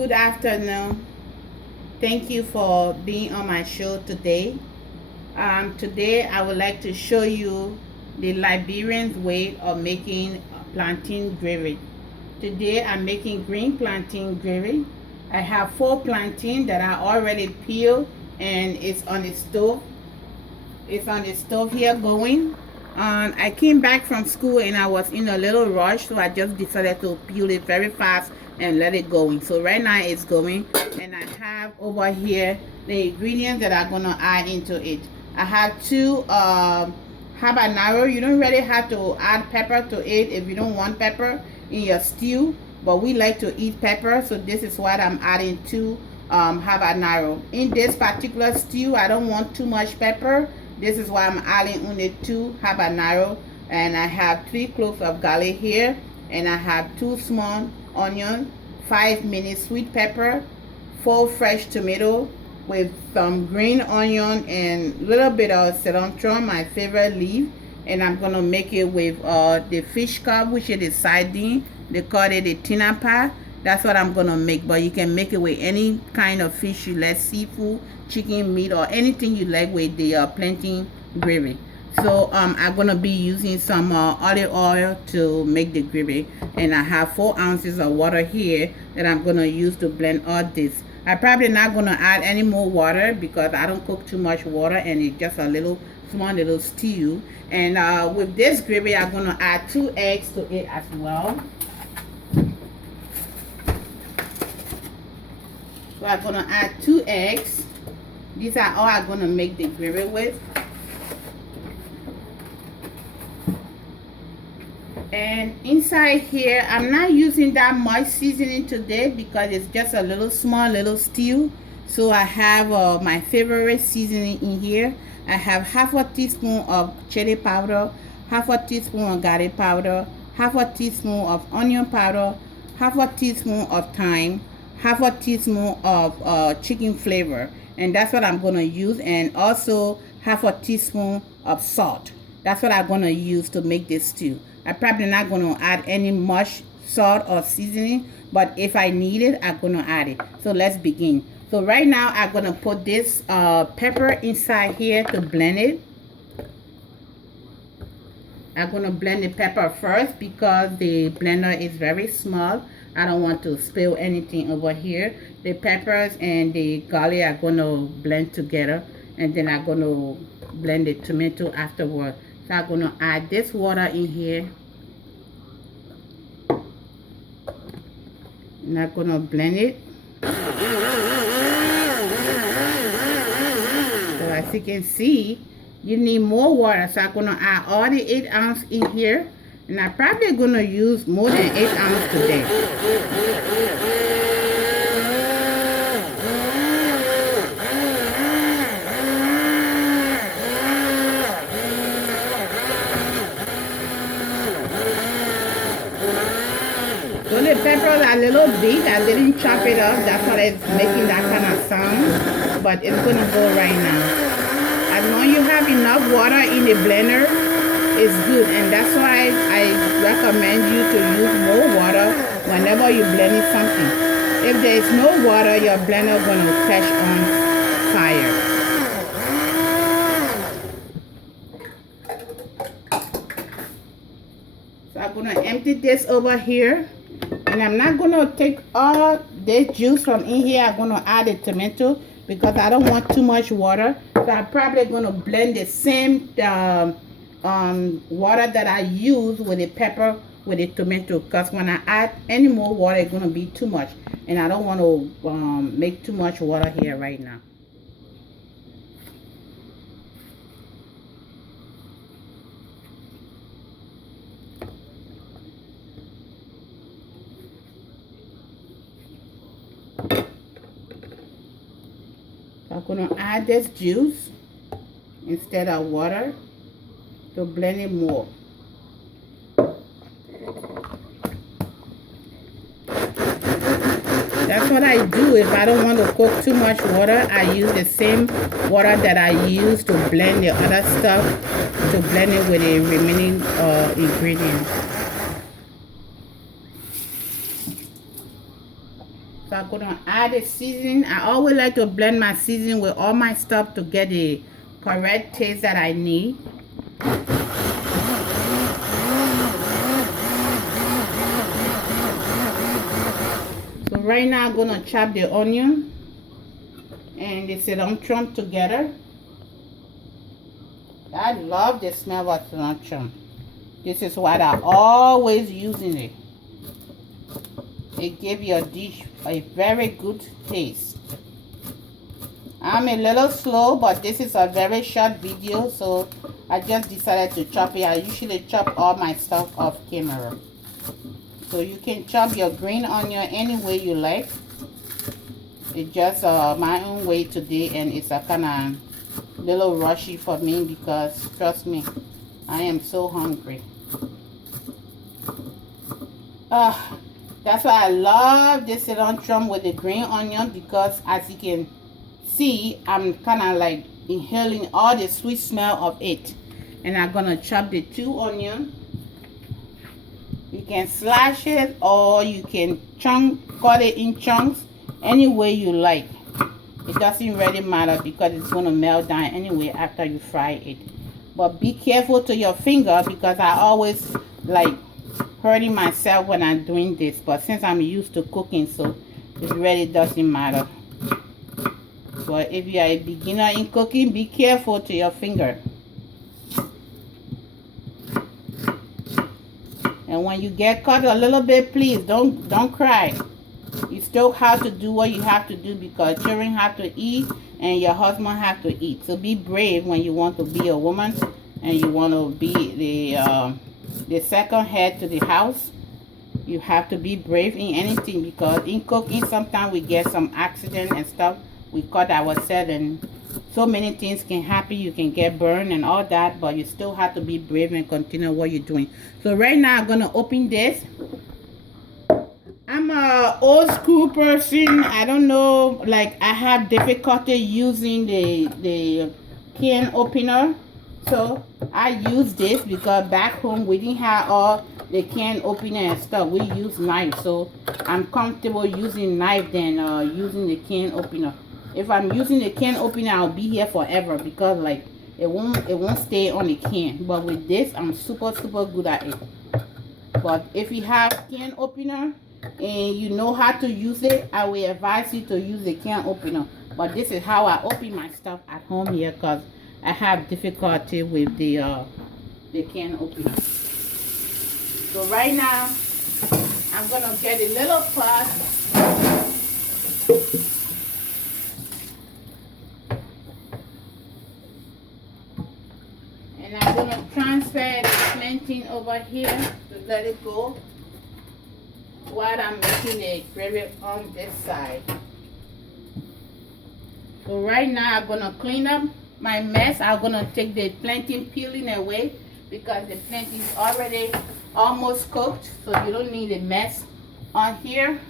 Good afternoon. Thank you for being on my show today. Today I would like to show you the Liberian way of making plantain gravy. Today I'm making green plantain gravy. I have 4 plantain that I already peeled and it's on the stove. It's on the stove here going. I came back from school and I was in a little rush, so I just decided to peel it very fast and let it going. So right now it's going, and I have over here the ingredients that I'm gonna add into it. I have 2 habanero. You don't really have to add pepper to it if you don't want pepper in your stew, but we like to eat pepper, so this is what I'm adding 2 habanero. In this particular stew, I don't want too much pepper. This is why I'm adding only 2 habanero, and I have 3 cloves of garlic here, and I have 2 small onion, 5 mini sweet pepper, 4 fresh tomato with some green onion and a little bit of cilantro, my favorite leaf. And I'm gonna make it with the fish cup, which is the sardine. They call it the tinapa. That's what I'm gonna make, but you can make it with any kind of fish you like, seafood, chicken, meat, or anything you like with the plantain gravy. So I'm gonna be using some olive oil to make the gravy, and I have 4 ounces of water here that I'm gonna use to blend all this. I'm probably not gonna add any more water because I don't cook too much water, and it's just a little small little stew. And with this gravy, I'm gonna add 2 eggs to it as well. So I'm gonna add 2 eggs. These are all I'm gonna make the gravy with. And inside here, I'm not using that much seasoning today because it's just a little small little stew. So I have my favorite seasoning in here. I have half a teaspoon of chili powder, half a teaspoon of garlic powder, half a teaspoon of onion powder, half a teaspoon of thyme, half a teaspoon of chicken flavor, and that's what I'm gonna use, and also half a teaspoon of salt. That's what I'm gonna use to make this stew. I'm probably not gonna add any much salt or seasoning, but if I need it, I'm gonna add it. So let's begin. So right now I'm gonna put this pepper inside here to blend it. I'm gonna blend the pepper first because the blender is very small. I don't want to spill anything over here. The peppers and the garlic are gonna blend together, and then I'm gonna blend the tomato afterward. So I'm gonna add this water in here, and I'm gonna blend it. So as you can see, you need more water, so I'm gonna add all the 8 ounces in here, and I'm probably gonna use more than 8 ounces today. So the peppers are a little big. I didn't chop it up. That's why it's making that kind of sound, but it's gonna go right now. As long as you have enough water in the blender, it's good, and that's why I recommend you to use more water whenever you're blending something. If there is no water, your blender is going to catch on fire. So I'm going to empty this over here, and I'm not going to take all this juice from in here. I'm going to add the tomato because I don't want too much water. So I'm probably going to blend the same water that I use with the pepper with the tomato, because when I add any more water, it's going to be too much, and I don't want to make too much water here right now. I'm going to add this juice instead of water to blend it more. That's what I do. If I don't want to cook too much water, I use the same water that I use to blend the other stuff, to blend it with the remaining ingredients. So I'm gonna add the seasoning. I always like to blend my seasoning with all my stuff to get the correct taste that I need. So right now I'm gonna chop the onion and the cilantro together. I love the smell of cilantro. This is what I always use in it. It gives your dish a very good taste. I'm a little slow, but this is a very short video, so I just decided to chop it. I usually chop all my stuff off camera. So you can chop your green onion any way you like. It's just my own way today, and it's a kind of little rushy for me because trust me, I am so hungry. That's why I love this cilantro with the green onion, because as you can see, I'm kind of like inhaling all the sweet smell of it. And I'm gonna chop the 2 onions. You can slash it or you can cut it in chunks, any way you like. It doesn't really matter because it's gonna melt down anyway after you fry it. But be careful to your finger, because I always like hurting myself when I'm doing this, but since I'm used to cooking, so it really doesn't matter. But if you are a beginner in cooking, be careful to your finger. And when you get cut a little bit, please don't cry. You still have to do what you have to do, because children have to eat and your husband have to eat. So be brave when you want to be a woman and you want to be the second head to the house. You have to be brave in anything, because in cooking sometimes we get some accident and stuff. We cut ourselves and so many things can happen. You can get burned and all that, but you still have to be brave and continue what you're doing. So right now I'm gonna open this. I'm a old school person. I don't know, like I have difficulty using the can opener. So I use this because back home we didn't have all the can opener and stuff. We use knife, so I'm comfortable using knife than using the can opener. If I'm using the can opener, I'll be here forever, because like it won't stay on the can. But with this, I'm super good at it. But if you have can opener and you know how to use it, I will advise you to use the can opener. But this is how I open my stuff at home here, because I have difficulty with the can opener. So right now, I'm gonna get a little pot. And I'm gonna transfer the plantain over here to let it go while I'm making the gravy on this side. So right now I'm gonna clean up my mess. I'm gonna take the plantain peeling away, because the plantain is already almost cooked, so you don't need a mess on here.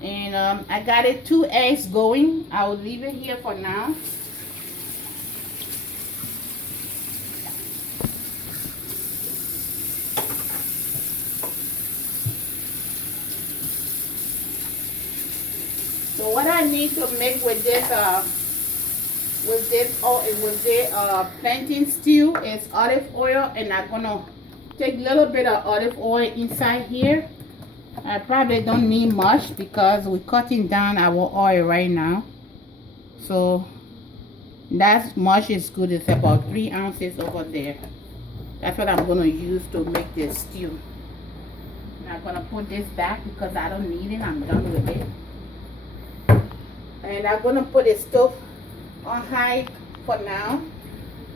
And I got it 2 eggs going. I will leave it here for now. So what I need to make with this plantain stew is olive oil, and I'm gonna take a little bit of olive oil inside here. I probably don't need much because we're cutting down our oil right now. So that much is good. It's about 3 ounces over there. That's what I'm gonna use to make this stew. And I'm gonna put this back because I don't need it. I'm done with it. And I'm gonna put the stove on high for now.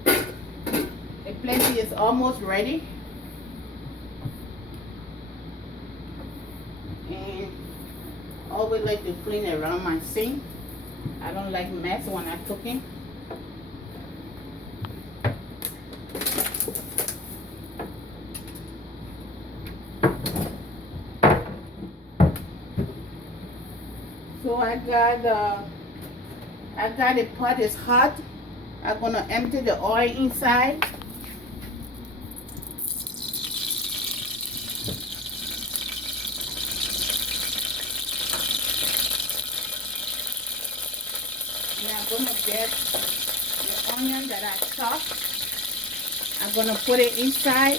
The plantain is almost ready. And I always like to clean around my sink. I don't like mess when I'm cooking. So I got the pot is hot. I'm gonna empty the oil inside. And I'm gonna get the onion that I chopped. I'm gonna put it inside.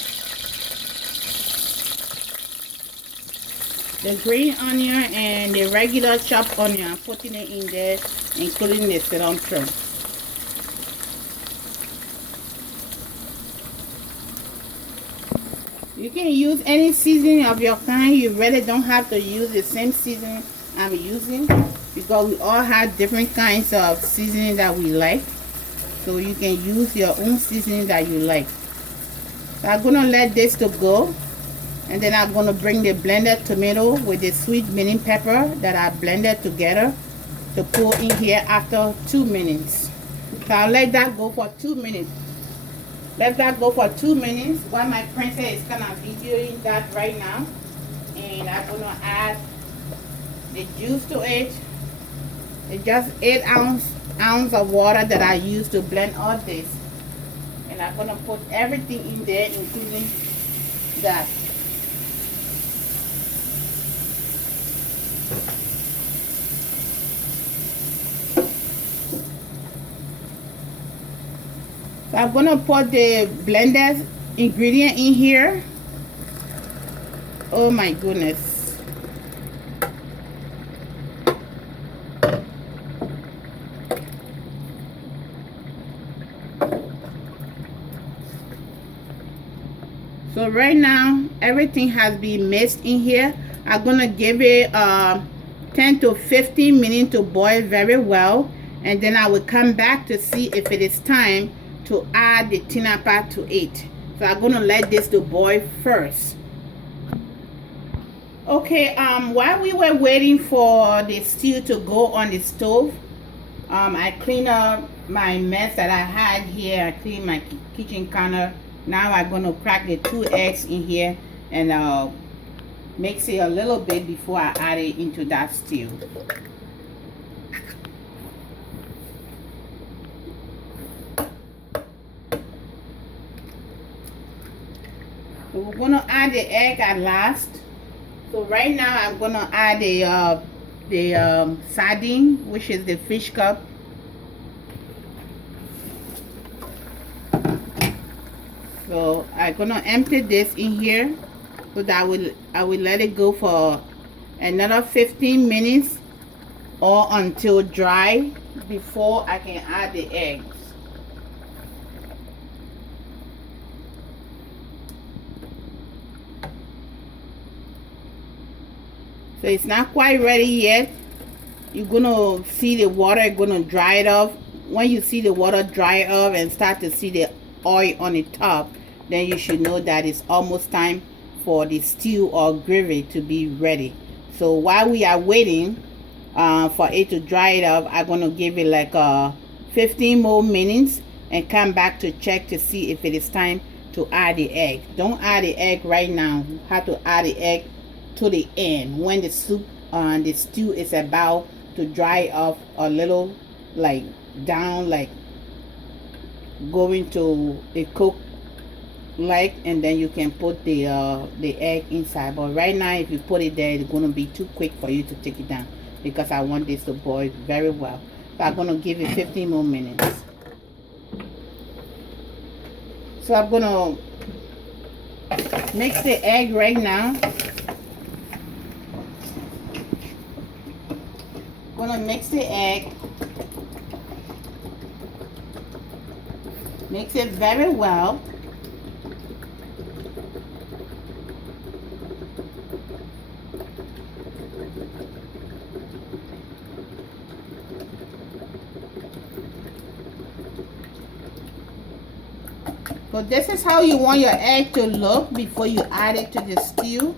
The green onion and the regular chopped onion, I'm putting it in there, including the cilantro. You can use any seasoning of your kind. You really don't have to use the same seasoning I'm using, because we all have different kinds of seasoning that we like. So you can use your own seasoning that you like. So I'm gonna let this to go, and then I'm gonna bring the blended tomato with the sweet mini pepper that I blended together to pour in here after 2 minutes. So I'll let that go for 2 minutes. Let that go for 2 minutes while my princess is kind of videoing that right now. And I'm gonna add the juice to it. It's just 8 ounce of water that I use to blend all this. And I'm gonna put everything in there, including that. So I'm gonna put the blended ingredient in here. Oh my goodness. So right now everything has been mixed in here. I'm gonna give it 10 to 15 minutes to boil very well, and then I will come back to see if it is time to add the tinapa to it. So I'm gonna let this to boil first. Okay, while we were waiting for the stew to go on the stove, I cleaned up my mess that I had here. I cleaned my kitchen counter. Now I'm gonna crack the 2 eggs in here and mix it a little bit before I add it into that stew. So we're gonna add the egg at last. So right now I'm gonna add the sardine, which is the fish cup. So I'm gonna empty this in here, so that I will let it go for another 15 minutes or until dry before I can add the eggs. So it's not quite ready yet. You're gonna see the water gonna dry it off. When you see the water dry off and start to see the oil on the top, then you should know that it's almost time for the stew or gravy to be ready. So while we are waiting for it to dry it up, I'm gonna give it like 15 more minutes and come back to check to see if it is time to add the egg. Don't add the egg right now. You have to add the egg to the end when the soup the stew is about to dry off a little, like down, like going to a cook like, and then you can put the egg inside. But right now if you put it there, it's gonna be too quick for you to take it down, because I want this to boil very well. So I'm gonna give it 15 more minutes. So I'm gonna mix the egg right now. Gonna mix the egg, mix it very well. So this is how you want your egg to look before you add it to the stew.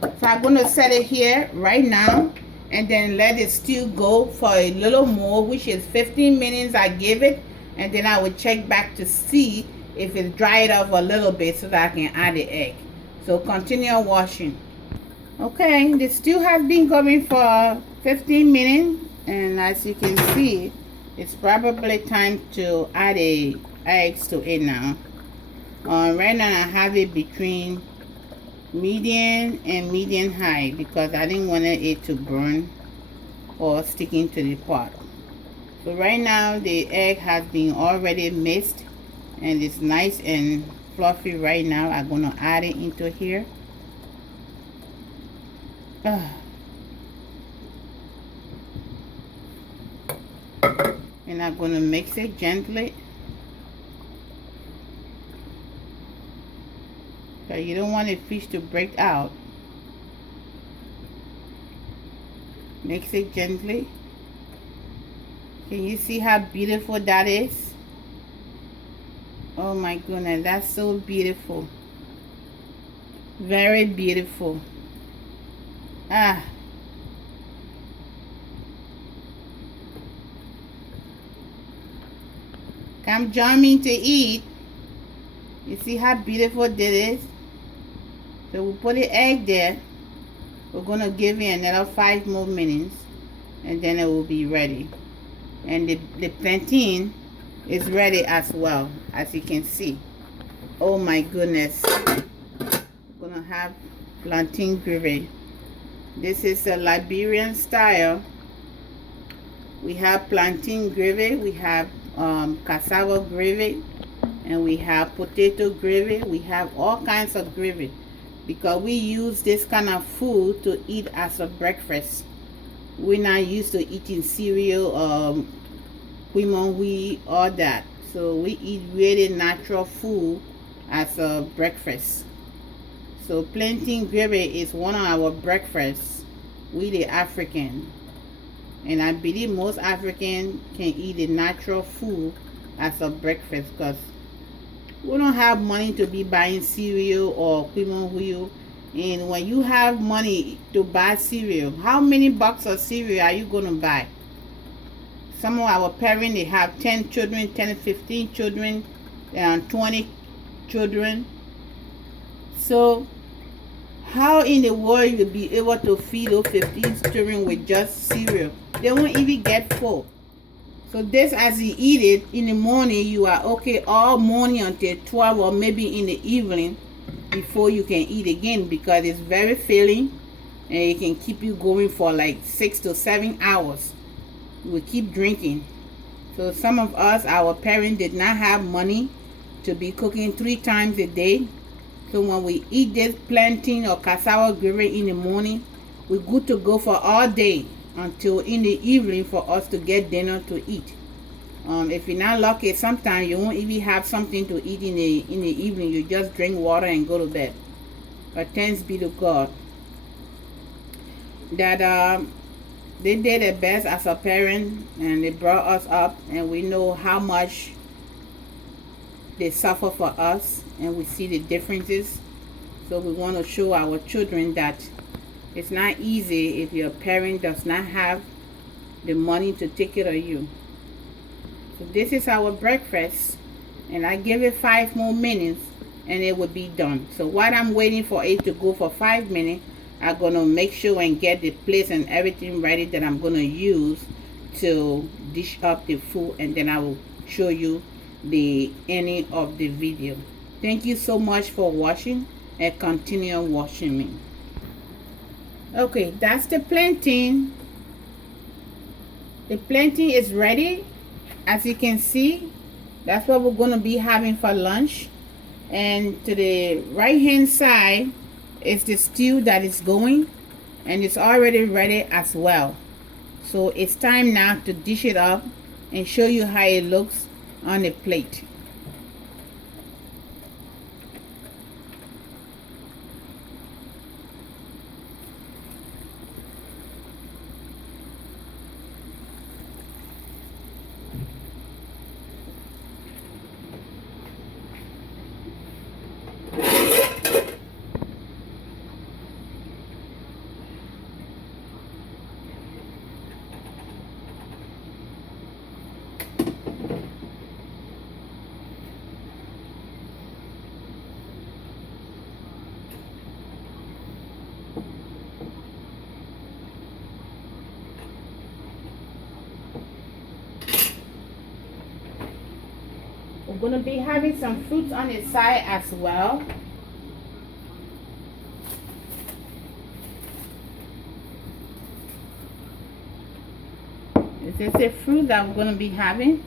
So I'm gonna set it here right now, and then let the stew go for a little more, which is 15 minutes I give it, and then I will check back to see if it's dried off a little bit so that I can add the egg. So continue washing. Okay, the stew has been going for 15 minutes, and as you can see, it's probably time to add the eggs to it now. Right now I have it between medium and medium high, because I didn't want it to burn or sticking to the pot. So right now the egg has been already mixed and it's nice and fluffy right now. I'm gonna add it into here. And I'm gonna mix it gently. So you don't want the fish to break out. Mix it gently. Can you see how beautiful that is? Oh my goodness, that's so beautiful. Very beautiful. Ah. Come join me to eat. You see how beautiful that is? So we'll put the egg there. We're gonna give it another 5 more minutes and then it will be ready. And the plantain is ready as well, as you can see. Oh my goodness. We're gonna have plantain gravy. This is a Liberian style. We have plantain gravy, we have cassava gravy, and we have potato gravy. We have all kinds of gravy because we use this kind of food to eat as a breakfast. We're not used to eating cereal, cream on wheat, all that. So we eat really natural food as a breakfast. So plantain gravy is one of our breakfasts. We the African, and I believe most Africans can eat the natural food as a breakfast because we don't have money to be buying cereal or cream on wheel. And when you have money to buy cereal, how many boxes of cereal are you going to buy? Some of our parents, they have 10 children, 10 15 children, and 20 children. So how in the world you'll be able to feed those 15 children with just cereal? They won't even get full. So this, as you eat it in the morning, you are okay all morning until 12 or maybe in the evening before you can eat again, because it's very filling and it can keep you going for like 6 to 7 hours. You will keep drinking. So some of us, our parents did not have money to be cooking 3 times a day. So when we eat this plantain or cassava gravy in the morning, we're good to go for all day until in the evening for us to get dinner to eat. If you're not lucky, sometimes you won't even have something to eat in the evening. You just drink water and go to bed. But thanks be to God that they did their best as a parent and they brought us up, and we know how much they suffer for us and we see the differences. So we want to show our children that it's not easy if your parent does not have the money to take care of you. So this is our breakfast, and I give it 5 more minutes and it will be done. So while I'm waiting for it to go for 5 minutes, I'm gonna make sure and get the plates and everything ready that I'm gonna use to dish up the food, and then I will show you the ending of the video. Thank you so much for watching, and continue watching me. Okay, that's the plantain. The plantain is ready. As you can see, that's what we're going to be having for lunch. And to the right hand side is the stew that is going, and it's already ready as well. So it's time now to dish it up and show you how it looks on the plate. We're going to be having some fruits on the side as well. Is this a fruit that we're going to be having?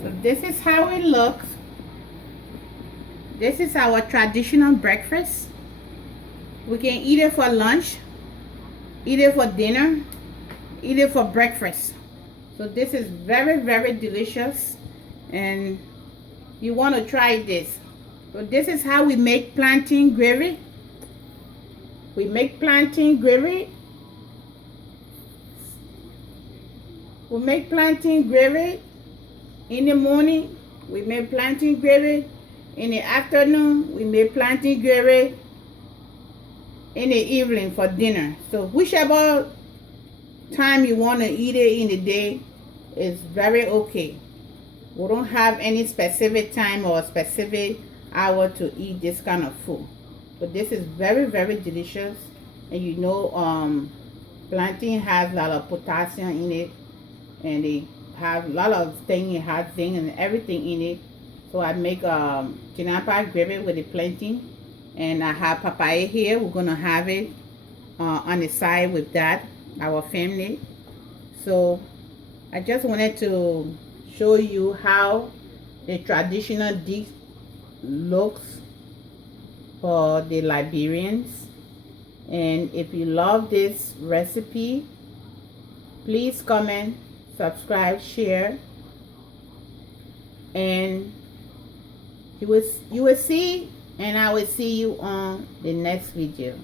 So this is how it looks. This is our traditional breakfast. We can eat it for lunch, eat it for dinner, eat it for breakfast. So this is very, very delicious, and you want to try this. So this is how we make plantain gravy. We make plantain gravy. We make plantain gravy in the morning. We make plantain gravy in the afternoon. We make plantain gravy in the evening for dinner. So whichever time you want to eat it in the day is very okay. We don't have any specific time or specific hour to eat this kind of food. But this is very, very delicious. And you know, plantain has a lot of potassium in it, and they have a lot of things. It has zinc and everything in it. So I make tinapa gravy with the plantain, and I have papaya here. We're gonna have it on the side with that, our family. So I just wanted to show you how the traditional dish looks for the Liberians. And if you love this recipe, please comment, subscribe, share, and you will see, and I will see you on the next video.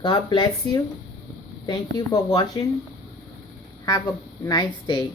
God bless you. Thank you for watching. Have a nice day.